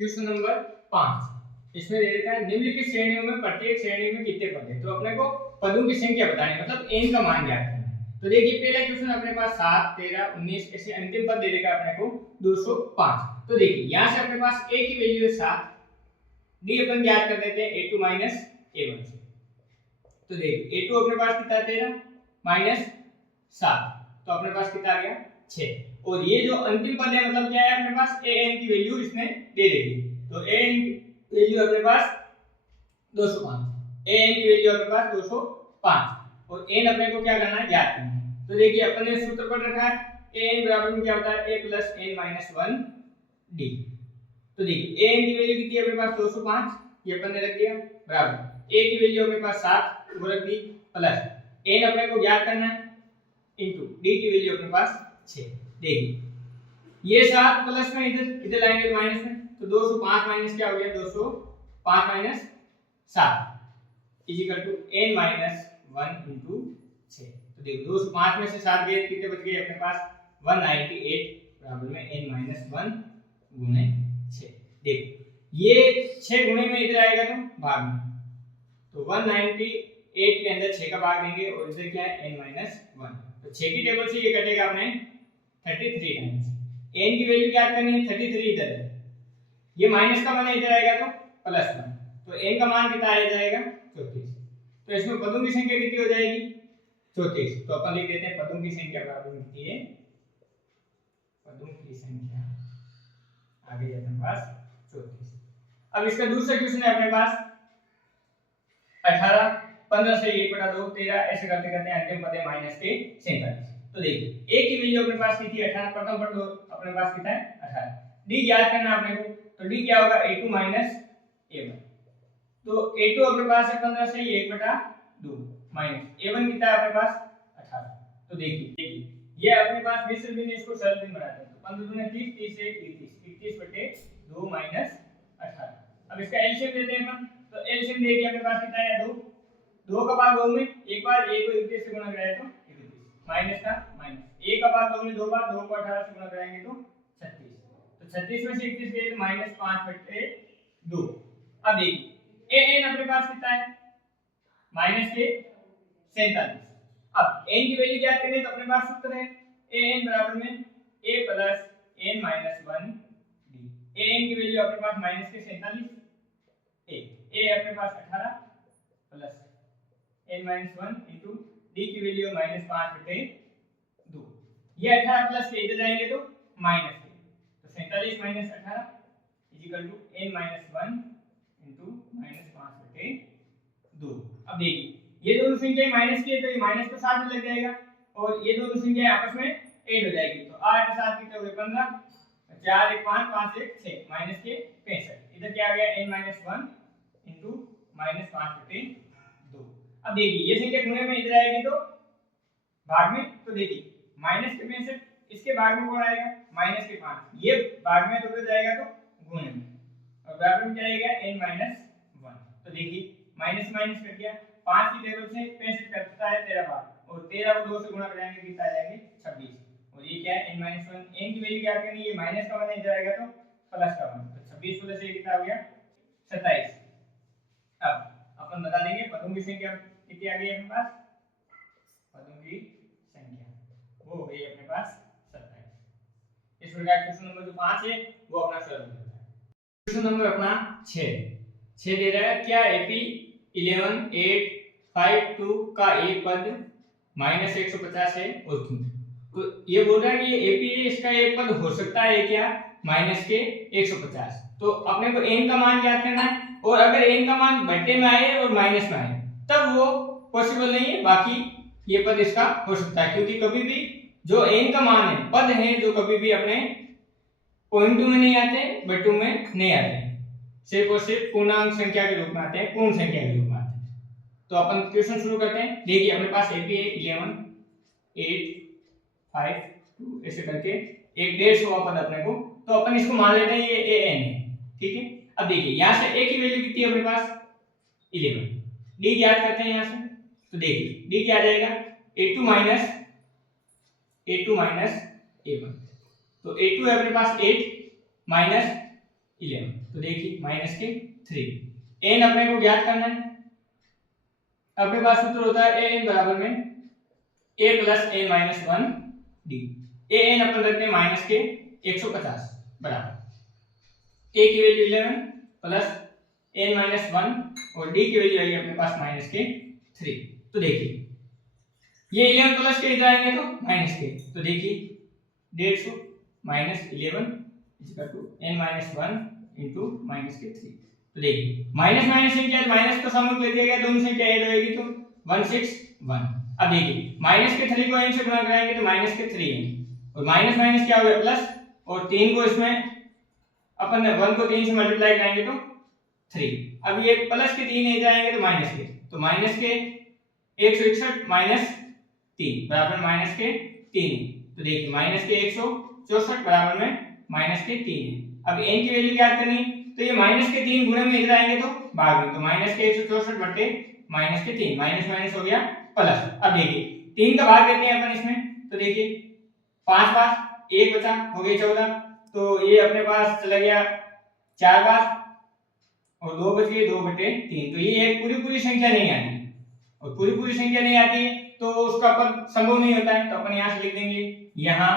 Question number 5 इसमें दे रखा है निम्नलिखित श्रेणियों में प्रत्येक श्रेणी में कितने पद हैं। तो अपने को पदों की संख्या बतानी है, मतलब n का मान ज्ञात करना है। तो देखिए पहला क्वेश्चन अपने पास 7, 13, 19 ऐसे अंतिम पद दे रखा है अपने को 205। तो देखिए यहां से अपने पास a की वैल्यू है 7, d अपन ज्ञात कर देते हैं a2 a1 से। तो देखिए a2 अपने पास कितना है 13 माइनस 7, तो अपने पास कितना आ गया 6। और ये जो अंतिम पद है मतलब क्या है अपने पास an की वैल्यू इसने दे दी है। तो an की वैल्यू अपने पास 205, an की वैल्यू अपने पास 205 और n अपने को क्या करना है ज्ञात करना है। तो देखिए अपन ने सूत्र पढ़ रखा है an बराबर में क्या होता है a plus n minus 1 d। तो देखिए an की वैल्यू कितनी है अपने पास 205, ये अपन ने रख दिया बराबर a की वैल्यू अपने पास 7 वो रख दी प्लस n अपने को ज्ञात करना है इनटू d की वैल्यू अपने पास 6। देखिए ये 7 प्लस में इधर लाएंगे माइनस में, तो 205 माइनस क्या हो गया 205 minus 7 equal to n minus 1 into 6। तो देखो 205 में से 7 गए कितने बच गए अपने पास 198 बराबर में n माइनस 1 गुणे 6। देखो ये 6 गुणे में इधर आएगा तो भाग में, तो 198 के अंदर 6 का भाग देंगे और इधर क्या है n माइनस 1। तो 6 की टेबल से ये कटेगा अपने 33 टाइम्स। n की वैल्यू क्या करनी है 33 इधर है, ये माइनस का मान इधर आएगा तो प्लस 1, तो n का मान कितना आ जाएगा 34। तो इसमें पदों की संख्या कितनी हो जाएगी 34। तो अपन लिख देते हैं पदों की संख्या बराबर होती है पदों की संख्या आगे जाते हैं पास 34। अब इसका दूसरा क्वेश्चन है अपने पास 18, 15 से 1/2, 13 ऐसे करते करते अंतिम पद है माइनस के 47। तो देखिए a की वैल्यू अपने पास कितनी 18, प्रथम पद अपने पास कितना है 18, d ज्ञात करना है अपने को। तो d क्या होगा a2 माइनस a1। तो a2 अपने पास है 15 से 1/2 माइनस a1 कितना है अपने पास 18। तो देखिए ये अपने पास 20 से इसको सरल दिन बनाते हैं, तो 15 दूनी 30, 30 से 31/2 माइनस 18। अब इसका एलसीएम देते हैं अपन, तो एलसीएम देखिए अपने पास कितना है 2, 2 का भाग 2 में एक बार a को 31 से गुणा कराए तो 31 माइनस का माइनस, a का भाग 2 में दो बार 2 को 18 से गुणा कराएंगे तो 36, तो 36 में से 31 गए तो माइनस 5/2। अब देखिए an अपने पास कितना है माइनस के 47। अब n की वैल्यू क्या करनी है, तो अपने पास सूत्र है an बराबर में a plus n minus 1 d। an की वैल्यू अपने पास माइनस के 47, a अपने पास 18 plus n minus 1 into d की वैल्यू माइनस 5/2। ये 18 प्लस के इधर जाएंगे तो माइनस के, तो 47 minus 18 equal to n minus 1 into minus 5/2। अब देखिए ये दोनों संख्याएं माइनस की है तो ये माइनस को साथ में लग जाएगा और ये दोनों संख्याएं आपस में ऐड हो जाएगी। तो 8 के साथ कितने हो गए 15, 4 1 5, 5 1 6 माइनस के 65। इधर क्या आ गया n माइनस 1 इनटू माइनस 5/2। अब देखिए ये संख्या गुणे में इधर आएगी तो भाग में, तो देखिए माइनस के 65 इसके भाग में कौन आएगा माइनस के 5, ये भाग में तो उधर जाएगा तो गुणे में और बराबर में क्या आएगा n माइनस 1। तो देखिए माइनस माइनस कट गया, 5 की टेबल से 65 कटता है 13 बार और 13 को 2 से गुणा कराएंगे कितना आ जाएंगे 26 और ये क्या है n माइनस 1। n की वैल्यू क्या करनी है, ये माइनस का मान इधर आएगा तो प्लस का मान, तो 26 प्लस ये कितना हो गया 27। अब अपन बता देंगे पदों की संख्या कितनी आ गई अपने पास, पदों की संख्या वो हो गई अपने पास 27। इस प्रकार क्वेश्चन नंबर जो 5 है वो अपना सॉल्व हो जाता है। क्वेश्चन नंबर अपना 6 दे रहा है क्या AP 11 8 5 2 का एक पद माइनस 150 है और क्यों। तो ये बोल रहा है कि AP इसका एक पद हो सकता है क्या माइनस के 150। तो अपने को n का मान ज्ञात करना है और अगर n का मान बट्टे में आए और माइनस में आए तब वो पॉसिबल नहीं है, बाकी ये पद इसका हो सकता है क्योंकि कभी भी जो n का मान है पद है जो कभी भी अपने पॉइंट में नहीं आते बट्टू में नहीं आते, सिर्फ और सिर्फ पूर्णांक संख्या के रूप में आते हैं, पूर्ण संख्या के रूप में आते हैं। तो अपन क्वेश्चन शुरू करते हैं। देखिए अपने पास AP है 11 8 5 2 ऐसे करके एक 150 पद अपने को, तो अपन इसको मान लेते हैं ये an है, ठीक है। अब देखिए यहाँ से a की वैल्यू कितनी है अपने पास 11, d ज्ञात करते हैं यहाँ से। तो देखिए d क्या आ जाएगा a2 माइनस a1, तो a2 है अपने पास 8 माइनस 11। तो देखिए माइनस के 3। n अपने को ज्ञात करना है। अपने पास सूत्र होता है an बराबर में a plus n minus 1 d। an अपन रखते हैं माइनस के 150 बराबर a की वैल्यू 11 प्लस n माइनस 1 और d की वैल्यू आई अपने पास माइनस के 3। तो देखिए ये 11 प्लस के इधर आएंगे तो माइनस के, तो देखिए 150 minus 11 equal to n minus 1 into minus के 3। तो देखिए माइनस माइनस से क्या है, माइनस को सामने ले दिया गया, दोनों से क्या ऐड होएगी तो 161। अब देखिए माइनस के 3 को n से गुणा कराएंगे तो माइनस के 3n और माइनस माइनस क्या हो गया प्लस, और 3 को इसमें अपन 1 को 3 से मल्टीप्लाई कराएंगे तो 3। अब ये प्लस के 3 इधर आएंगे तो माइनस के, तो माइनस के 161 माइनस 3 बराबर माइनस के 3। तो देखिए माइनस के 164 बराबर में माइनस के 3 है। अब n की वैल्यू ज्ञात करनी, तो ये माइनस के 3 गुणे में इधर आएंगे तो भाग में, तो माइनस के 164 बटे माइनस के 3, माइनस माइनस हो गया प्लस। अब देखिए 3 का भाग देते हैं अपन इसमें, तो देखिए 5 5 1 बचा हो गए 14, तो ये अपने पास चला गया 4 5 और 2 बच गए 2 बटे 3। तो ये एक पूरी पूरी संख्या नहीं आती, और पूरी पूरी संख्या नहीं आती तो उसका अपन संभव नहीं होता है, तो अपन यहां से लिख देंगे यहां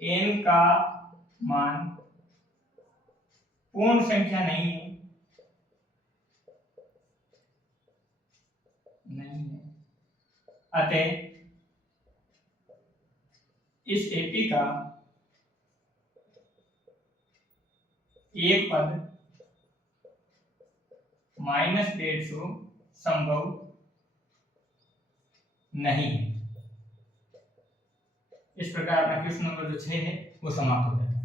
n का मान पूर्ण संख्या नहीं है, अतः इस एपी का एक पद माइनस 150 संभव नहीं है। इस प्रकार अपना क्वेश्चन नंबर जो 6 है वो समाप्त हो जाता है।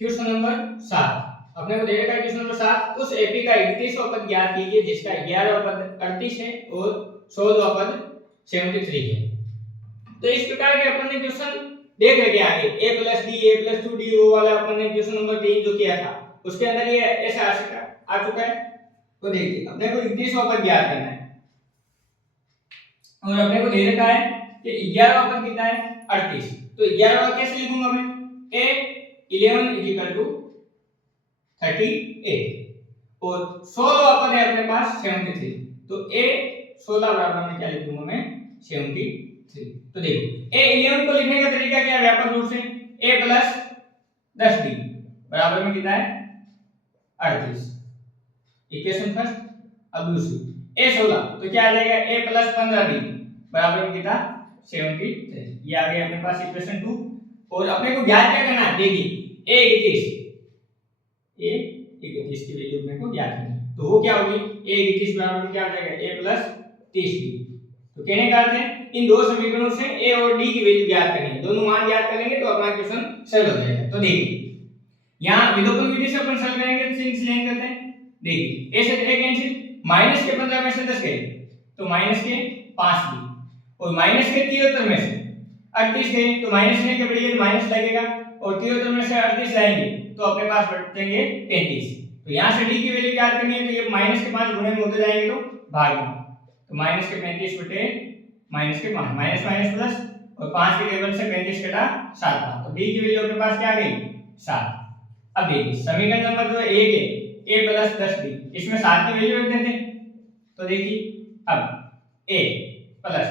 क्वेश्चन नंबर 7 अपने को दे रखा है, क्वेश्चन नंबर 7 उस एपी का 31वां पद ज्ञात कीजिए जिसका 11वां पद 38 है और 16वां पद 73 है। तो इस प्रकार के अपन ने क्वेश्चन देख रखे आगे a plus D a plus 2d वो वाला अपन ने क्वेश्चन नंबर 3 जो किया था उसके अंदर ये ऐसा आ चुका है। तो देखिए अपने को 31वां पद ज्ञात करना है और अपने को दे रखा है कि 11वां पद कितना है 38। तो 11वां कैसे लिखूंगा मैं, a 11 is equal to 38 और 16वां पद है अपने पास 73, तो a 16 बराबर में क्या लिखूंगा मैं 73। तो देखो a 11 को लिखने का तरीका क्या है, व्यापक रूप से a प्लस 10d बराबर में कितना है 38, इक्वेशन फर्स्ट। अब दूसरी a 16 तो क्या आ जाएगा a प्लस 15d बराबर में कितना 73, ये आ गया अपने पास इक्वेशन 2। और अपने को ज्ञात क्या करना है, देखिए a 31 की वैल्यू अपने को ज्ञात करनी है, तो वो क्या होगी a 31 बराबर में क्या हो जाएगा a प्लस 30d। तो कहने का अर्थ है इन दो समीकरणों से a और d की वैल्यू ज्ञात करनी है, दोनों मान ज्ञात करेंगे तो अपना क्वेश्चन सरल हो जाएगा। तो देखिए यहां विलोपन विधि से अपन सरल करेंगे तो सिंस लेंगे करते हैं, देखिए a से a कैंसिल, माइनस के 15 में से 10 गए तो माइनस के 5 दी और माइनस के 73 में से 38 गए तो माइनस में के बढ़िए माइनस लगेगा और 73 में से 38 लाएंगे तो अपने पास बचेंगे 35। तो यहां से d की वैल्यू ज्ञात करनी है, तो ये माइनस के 5 गुणे में होते जाएंगे तो भाग में, तो माइनस के 35 बटे माइनस के 5, माइनस माइनस प्लस और 5 के टेबल से 35 कटा 7, तो d की वैल्यू अपने पास क्या आ गई 7। अब देखिए समीकरण नंबर जो 1 है a प्लस 10d, इसमें 7 की वैल्यू रख देते हैं, तो देखिए अब a प्लस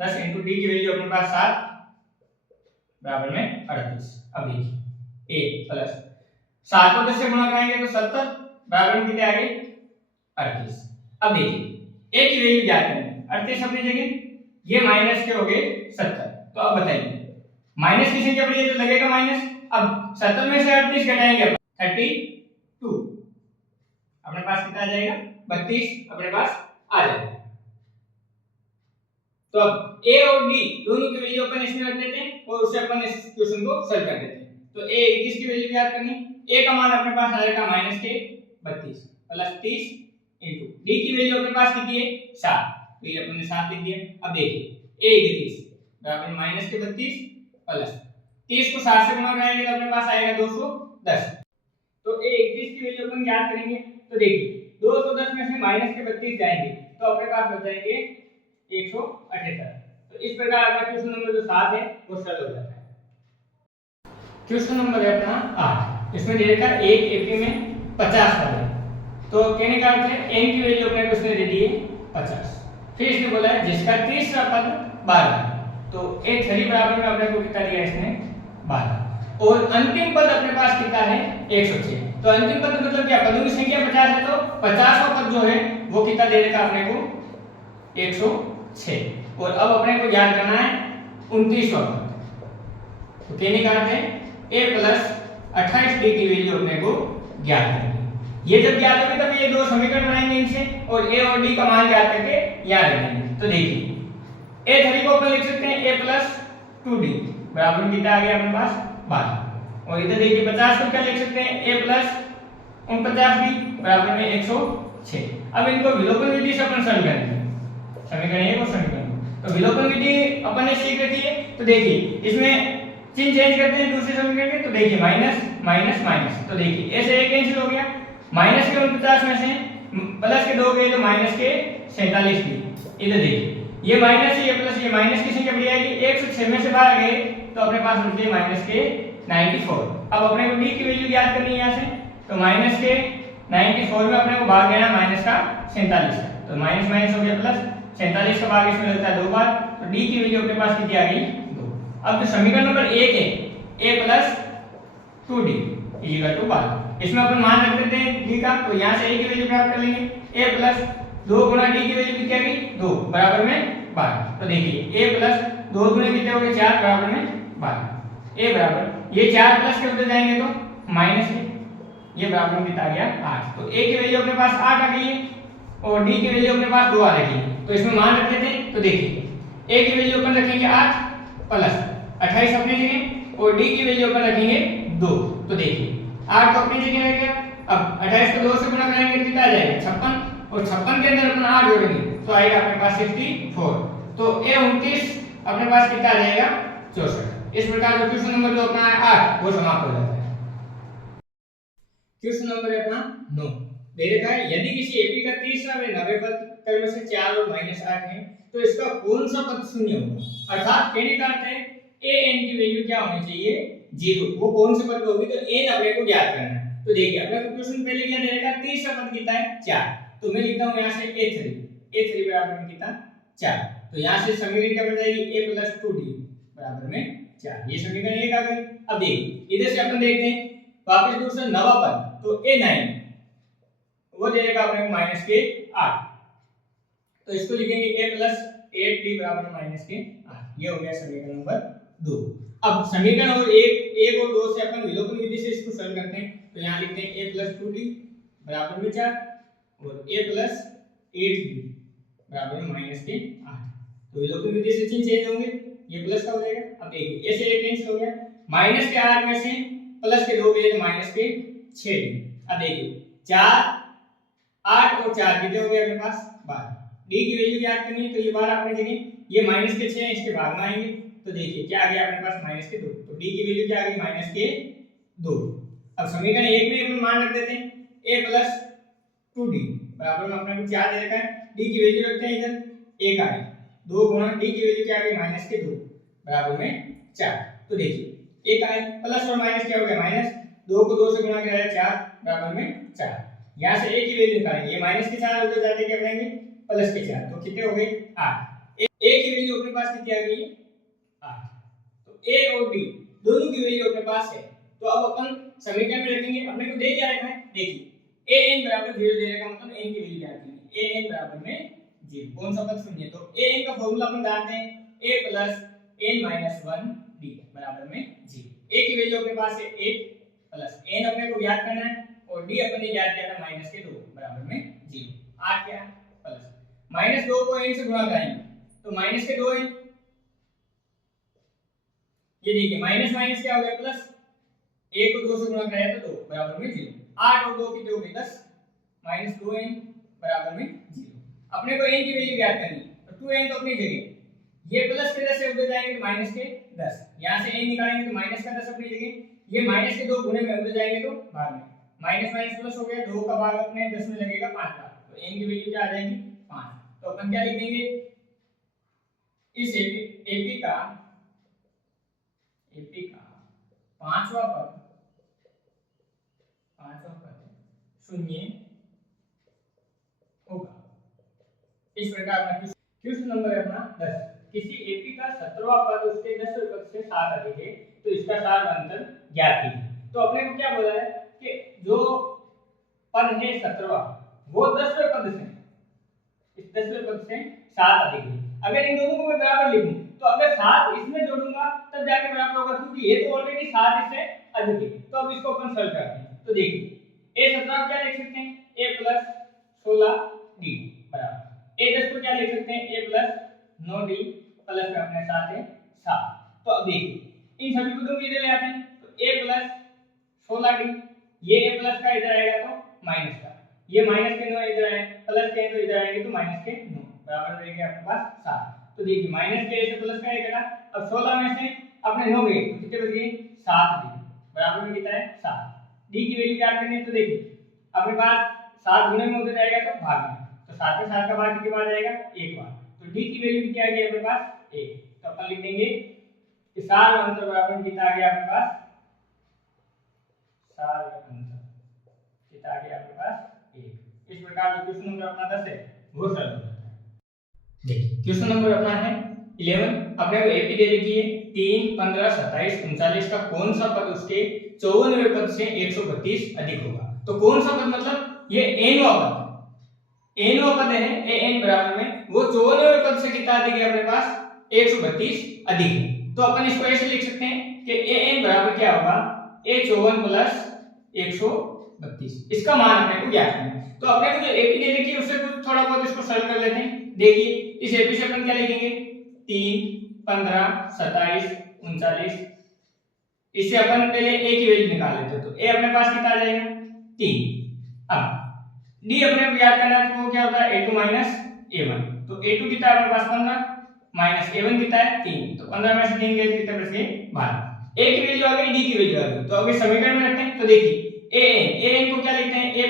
10 इंटू d की वैल्यू अपने पास 7 बराबर में 38। अब देखिए a प्लस 7 को 10 से गुणा कराएंगे तो 70 बराबर में कितने आ गए 38। अब देखिए a की वैल्यू ज्ञात करनी है, 38 अपनी जगह, ये माइनस के हो गए 70। तो अब बताइए माइनस की संख्या बढ़ी है तो लगेगा माइनस, अब 70 में से 38 घटाएंगे 32, अपने पास कितना आ जाएगा 32 अपने पास आ जाएगा। तो अब a और d दोनों की वैल्यू अपन इसमें रख देते हैं और उससे अपन इस क्वेश्चन को सॉल्व कर देते हैं। तो a 21 की वैल्यू ज्ञात करनी, a का मान अपने पास आ जाएगा माइनस के 32 प्लस 30 इंटू d की वैल्यू अपने पास कितनी है 7, तो ये अपन ने 7 लिख दिया। अब देखिए a 21 बराबर माइनस के 32 प्लस 30 को 7 से गुणा कराएंगे तो अपने पास आएगा 210। तो a 21 की वैल्यू अपन ज्ञात करेंगे, तो देखिए 210 में से माइनस के 32 जाएंगे तो अपने पास बच जाएंगे 178। तो इस प्रकार अपना क्वेश्चन नंबर जो 7 है वो सरल हो जाता है। क्वेश्चन नंबर है अपना 8। इसमें दे रखा है एक एपी में 50 पद है, तो क्या निकालते हैं, n की वैल्यू अपने को उसने दे दी है 50। फिर इसने बोला है जिसका तीसरा पद 12 है, तो ए 3 बराबर में अपने को कितना दिया इसने 12, और अंतिम पद अपने पास कितना है 106। तो अंतिम पद मतलब क्या, पदों की संख्या 50 है, तो 50वां पद जो है वो कितना दे रखा अपने को 106, और अब अपने को याद करना है 29वां पद। तो क्या निकालते हैं, a प्लस 28d की वैल्यू अपने को ज्ञात करनी है। ये जब ज्ञात होगी तब ये दो समीकरण बनाएंगे इनसे, और a और d का मान ज्ञात करके याद रखेंगे। तो देखिए a3 को अपन लिख सकते हैं a प्लस 2d बराबर में कितना आ गया अपने पास 12, और इधर देखिए 50 को क्या लिख सकते हैं a प्लस 49d बराबर में 106। अब इनको विलोपन विधि से अपन सरल करेंगे, समीकरण 1 और समीकरण 2। तो विलोपन विधि अपन ने सीख रखी है, तो देखिए इसमें चिन्ह चेंज करते हैं दूसरे समीकरण के, तो देखिए माइनस माइनस माइनस, तो देखिए ऐसे एक कैंसिल हो गया, माइनस के 49 में से प्लस के 2 गए तो माइनस के 47 दी। इधर देखिए ये माइनस ये प्लस ये माइनस की संख्या बढ़ जाएगी, 106 में से बाहर गए तो अपने पास बच गए माइनस के 94। अब अपने को d की वैल्यू ज्ञात करनी है यहाँ से, तो माइनस के 94 में अपने को भाग देना माइनस का 47, तो माइनस माइनस हो गया प्लस, 47 का भाग इसमें लगता है 2 बार, तो d की वैल्यू अपने पास कितनी आ गई 2। अब जो समीकरण नंबर 1 है a plus 2d equal to 12, इसमें अपन मान रख देते हैं d का, तो यहाँ से a की वैल्यू प्राप्त कर लेंगे, a प्लस 2 गुना d की वैल्यू कितनी आ गई 2 बराबर में 12। तो देखिए a प्लस 2 गुने कितने हो गए 4 बराबर में 12, a बराबर ये 4 प्लस के उधर जाएंगे तो माइनस के, ये बराबर में कितना आ गया 8। तो a की वैल्यू अपने पास 8 आ गई है, और d की वैल्यू अपने पास 2 आ रखी है, तो इसमें मान रख देते हैं। तो देखिए a की वैल्यू अपन रखेंगे 8 प्लस 28 अपनी जगह, और d की वैल्यू अपन रखेंगे 2। तो देखिए 8 तो अपनी जगह रह गया, अब 28 को 2 से गुणा करेंगे तो कितना आ जाएगा 56, और 56 के अंदर अपन 8 जोड़ेंगे तो आएगा अपने पास 64, तो a 29 अपने पास कितना आ जाएगा 64। इस प्रकार जो क्वेश्चन नंबर जो अपना है 8 वो समाप्त हो जाता है। क्वेश्चन नंबर है अपना 9, दे रखा है यदि किसी एपी का तीसरा व 90 पद क्रम से 4 और -8 है तो इसका कौन सा पद शून्य होगा, अर्थात कहने का अर्थ है a n की वैल्यू क्या होनी चाहिए 0, वो कौन से पद होगी, तो n अपने को ज्ञात करना है। तो देखिए अपने को क्वेश्चन पहले क्या दे रखा है, तीसरा पद कितना है 4, तो मैं लिखता हूं यहां से a3 बराबर में कितना 4, तो यहां से समीकरण क्या बन जाएगी a प्लस 2d बराबर में 4, ये समीकरण 1 आ गई। अब देखिए इधर से अपन देखते हैं वापस दूसरा नवा पद, तो a9 वो दे देगा अपने को माइनस के 8, तो इसको लिखेंगे a प्लस 8d बराबर माइनस के 8, ये हो गया समीकरण नंबर 2। अब समीकरण और एक और 2 से अपन विलोपन विधि से इसको सरल करते हैं, तो यहां लिखते हैं a प्लस 2d बराबर में 4 और a प्लस 8d बराबर में माइनस के 8, तो विलोपन विधि से चिन्ह चेंज होंगे, ये प्लस का हो जाएगा। अब देखिए ऐसे एक कैंसिल हो गया, माइनस के 8 में से प्लस के 2 गए तो माइनस के 6d। अब देखिए 4 8 और 4 कितने हो गए अपने पास 12, d की वैल्यू ज्ञात करनी है, तो ये 12 अपने जगह, ये माइनस के 6 है इसके भाग में आएंगे, तो देखिए क्या आ गया अपने पास माइनस के 2, तो d की वैल्यू क्या आ गई माइनस के 2। अब समीकरण 1 में अपन मान रख देते हैं a प्लस 2d बराबर में अपने को क्या दे रखा है, d की वैल्यू रखते हैं इधर 1 आए, 2 गुणा d की वैल्यू क्या आ गई माइनस के 2 बराबर में 4, तो देखिए 1 आए प्लस और माइनस क्या हो गया माइनस, 2 को 2 से गुणा किया 4 बराबर में 4, यहां से a की वैल्यू निकालेंगे, ये माइनस के 4 उधर जाके क्या बनाएंगे प्लस के 4, तो कितने हो गए 8, a की वैल्यू अपने पास कितनी आ गई 8, तो a और d दोनों की वैल्यू अपने पास है। तो अब अपन समीकरण में रखेंगे, अपने को दे क्या रखा है, देखिए a n बराबर 0 दे रखा, मतलब n की वैल्यू क्या रखेंगे a n बराबर में 0, कौन सा पद शून्य, तो a n का फार्मूला अपन जानते हैं a plus n minus 1 d बराबर में 0, a की वैल्यू अपने पास है 8 प्लस n अपने को ज्ञात करना है, और d अपन ने ज्ञात किया था माइनस के 2 बराबर में 0, 8 क्या है प्लस माइनस 2 को n से गुणा कराएंगे तो माइनस के 2 n, ये देखिए माइनस माइनस क्या हो गया प्लस, 1 को 2 से गुणा कराया तो 2 बराबर में 0, 8 और 2 कितने हो गए 10, माइनस 2n बराबर में 0। अपने को n की वैल्यू ज्ञात करनी है, तो 2n तो अपनी जगह, ये प्लस के 10 से उधर जाएंगे तो माइनस के 10, यहां से n निकालेंगे तो माइनस का 10 अपनी जगह, ये माइनस के 2 गुणे में उधर जाएंगे तो भाग में, माइनस माइनस प्लस हो गया, 2 का भाग अपने 10 में लगेगा 5 का, तो n की वैल्यू क्या आ जाएगी 5। तो अपन क्या लिख देंगे, इस एपी का पांचवा पद शून्य होगा। इस प्रकार अपना क्वेश्चन नंबर है अपना 10। किसी एपी का 17वां पद उसके 10वें पद से 7 अधिक है तो इसका सार अंतर ज्ञात कीजिए। तो अपने को क्या बोला है कि जो पद है 17वां वो 10वें पद से, इस 10वें पद से 7 अधिक है। अगर इन दोनों को मैं बराबर लिखूं तो अगर 7 इसमें जोड़ूंगा तब जाके बराबर होगा, क्योंकि ये तो ऑलरेडी 7 इससे अधिक है। तो अब इसको अपन सॉल्व करते हैं। तो देखिए a17 क्या लिख सकते हैं a + 16d बराबर a10 को क्या लिख सकते हैं a + 9d प्लस में अपने साथ है 7। तो अब देखिए इन सभी पदों को इधर ले आते हैं तो a + 16d, ये a प्लस का इधर आएगा तो माइनस का, ये माइनस के 9 इधर आए प्लस के तो इधर आएंगे तो माइनस के 9 बराबर रहेगा आपके पास 7। तो देखिए माइनस के से प्लस का एक कटा, अब 16 में से अपने 9 गए तो कितने बच गए 7 डी बराबर में कितना है 7। डी की वैल्यू क्या करनी है तो देखिए अपने पास 7 गुणे में उधर जाएगा तो भाग में, तो 7 में 7 का भाग कितने बार जाएगा एक बार, तो डी की वैल्यू क्या आ गई अपने पास 1। तो अपन लिख देंगे कि सार अंतर बराबर कितना आ गया अपने पास, सार अंतर कितना आ गया अपने पास 1। इस प्रकार जो क्वेश्चन नंबर अपना 10 है वो सॉल्व हो जाता है। देखिए क्वेश्चन नंबर अपना है 11। अपने को एपी दे रखी है 3, 15, 27, 39 का कौन सा पद उसके 54वें पद से 132 अधिक होगा। तो कौन सा पद मतलब ये एनवा पद, एनवा पद है ए एन बराबर में वो 54वें पद से कितना अधिक है अपने पास 132 अधिक है। तो अपन इसको ऐसे लिख सकते हैं कि ए एन बराबर क्या होगा a54 + 132, इसका मान अपने को ज्ञात करना है। तो अपने को जो एपी दे रखी है उससे कुछ थोड़ा बहुत इसको सॉल्व कर लेते हैं। देखिए इस एपी से अपन क्या लिखेंगे 3, 15, 27, 39, इससे अपन पहले a की वैल्यू निकाल लेते हैं तो a अपने पास कितना आ जाएगा 3। अब d अपने को याद करना है तो वो क्या होता है a2 - a1, तो a2 कितना है अपने पास 15 माइनस a1 कितना है 3, तो 15 में से 3 गए तो कितना बच गए 12। a की वैल्यू आ गई d की वैल्यू आ गई, तो अगर समीकरण में रखते हैं तो देखिए an को क्या लिखते हैं a +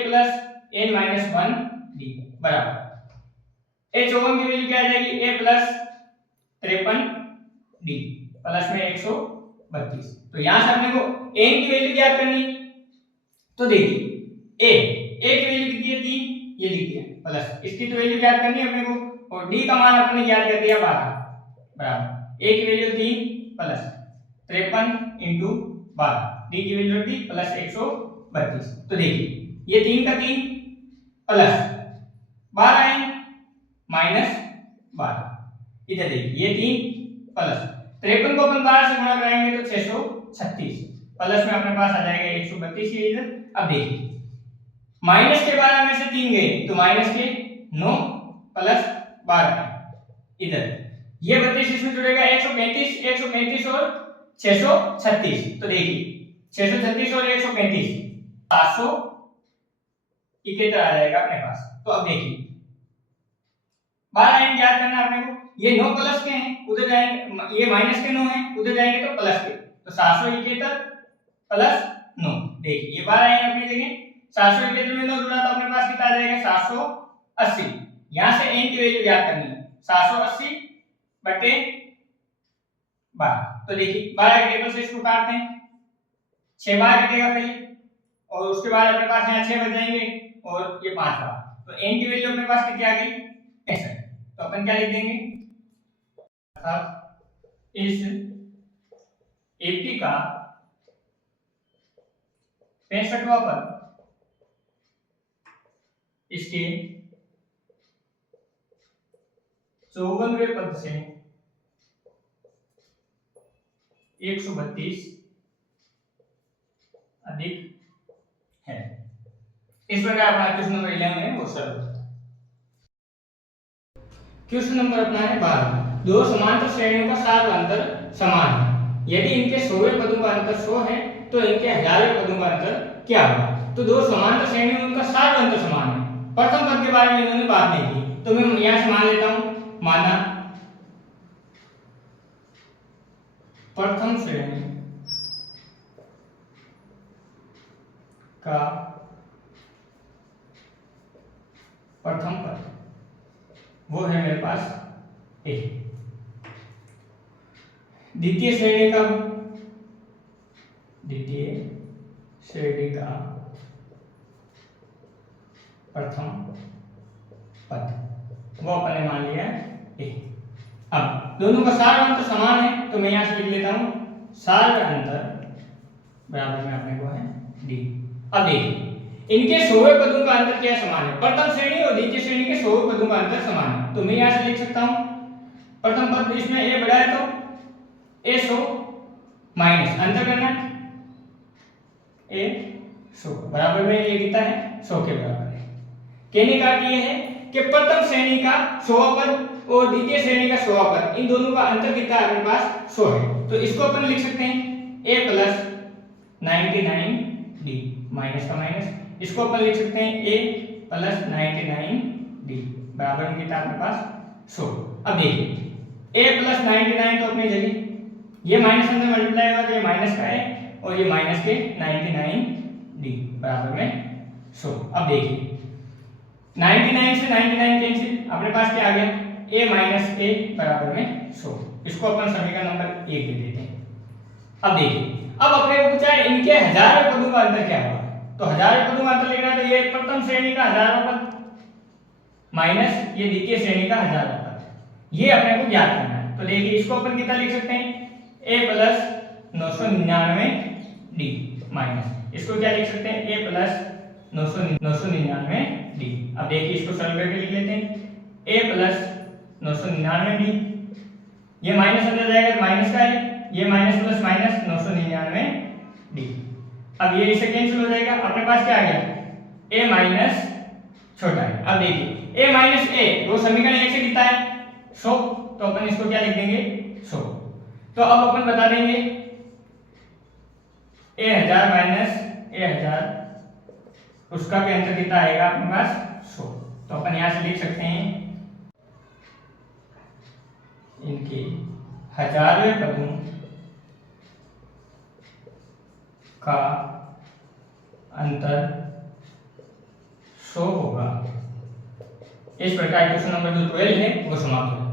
n - 1d बराबर a54 की वैल्यू क्या आ जाएगी a + 53d प्लस में 132। तो यहां से अपने को n की वैल्यू ज्ञात करनी है। तो देखिए a की वैल्यू कितनी है 3, ये लिख दिया प्लस इसकी तो वैल्यू ज्ञात करनी है अपने को, और d का मान अपने ज्ञात कर दिया 12 बराबर a की वैल्यू 3 प्लस 53 * 12, d की वैल्यू रख दी प्लस 132। तो देखिए ये 3 का 3 प्लस 12 है माइनस 12, इधर देखिए ये 3 प्लस 53 को अपन 12 से गुणा कराएंगे तो 636 प्लस में अपने पास आ जाएगा 132 ये इधर। अब देखिए माइनस के 12 में से 3 गए तो माइनस के 9 प्लस 12 इधर, ये 32 इसमें जुड़ेगा 135, 135 और 636। तो देखिए 636 और 135 771 आ जाएगा अपने पास। तो अब देखिए 12 n ज्ञात करना अपने को, ये 9 प्लस के हैं उधर जाएंगे, ये माइनस के 9 हैं उधर जाएंगे तो प्लस के, तो 771 प्लस 9। देखिए ये 12 n अपनी जगह 771 में 9 जुड़ा तो अपने पास कितना आ जाएगा 780। यहां से n की वैल्यू ज्ञात करनी है 780 बटे 12। तो देखिए 12 के टेबल से इसको काटते हैं, 6 बार कटेगा पहले और उसके बाद अपने पास यहाँ 6 बच जाएंगे और ये 5 बार, तो n की वैल्यू अपने पास कितनी आ गई 65। तो अपन क्या लिख देंगे इस एपी का 65वां पद इसके 54वें पद से 132 अधिक है। इस प्रकार अपना क्वेश्चन नंबर 11 है वो सॉल्व। क्वेश्चन नंबर अपना है 12। दो समांतर श्रेणियों का सार अंतर समान है, यदि इनके 100वें पदों का अंतर 100 है तो इनके 1000वें पदों का अंतर क्या होगा। तो दो समांतर श्रेणियों में उनका सार अंतर समान है। प्रथम पद के बारे में इन्होंने बात नहीं की तो मैं यहां से मान लेता हूं, माना प्रथम श्रेणी का प्रथम पद वो है मेरे पास ए, द्वितीय श्रेणी का द्वितीय श्रेणी का प्रथम पद वो अपन ने मान लिया ए। अब दोनों का सार अंतर समान है तो मैं यहां से लिख लेता हूं सार अंतर बराबर में अपने को है डी। अब देखिए इनके 100 पदों का अंतर क्या समान है, प्रथम श्रेणी और द्वितीय श्रेणी के 100 पदों का अंतर समान है। तो मैं यहां से लिख सकता हूं प्रथम पद इसमें ए बड़ा है तो ए 100 माइनस अंतर करना ए 100 बराबर में ये कितना है 100 के बराबर है। कहने का ये है कि प्रथम श्रेणी का 100वां पद और द्वितीय श्रेणी का 100वां पद इन दोनों का अंतर कितना है अपने पास 100 है। तो इसको अपन लिख सकते हैं a प्लस 99 d माइनस का माइनस, इसको अपन लिख सकते हैं a प्लस 99 d बराबर में कितना अपने पास 100। अब देखिए a प्लस 99 तो अपनी जगह ये माइनस अंदर मल्टीप्लाई होगा तो ये माइनस का है और ये माइनस के 99 d बराबर में 100। अब देखिए 99 से 99 कैंसिल अपने पास क्या आ गया a माइनस a बराबर में 100। इसको अपन समीकरण नंबर 1 दे देते हैं। अब देखिए अब अपने को पूछा है इनके हजारों पदों का अंतर क्या होगा, तो हजारों पदों का अंतर लिखना है तो ये प्रथम श्रेणी का हजारों पद माइनस ये द्वितीय श्रेणी का हजारों पद, ये अपने को ज्ञात करना है। तो देखिए इसको अपन कितना लिख सकते हैं a प्लस 999 d माइनस इसको क्या लिख सकते हैं a प्लस 999 d। अब देखिए इसको सरल करके लिख लेते हैं a प्लस 999 d, ये माइनस अंदर जाएगा तो माइनस का है, ये माइनस प्लस माइनस 999 d। अब ये इससे कैंसिल हो जाएगा अपने पास क्या आ गया a माइनस छोटा है। अब देखिए a माइनस a वो समीकरण 1 से कितना है 100, तो अपन इसको क्या लिख देंगे 100। तो अब अपन बता देंगे a 1000 माइनस a 1000 उसका भी अंतर कितना आएगा अपने पास 100। तो अपन यहां से लिख सकते हैं इनके हजारवें पदों का अंतर 100 होगा। इस प्रकार क्वेश्चन नंबर जो 12 है वो समाप्त होता है।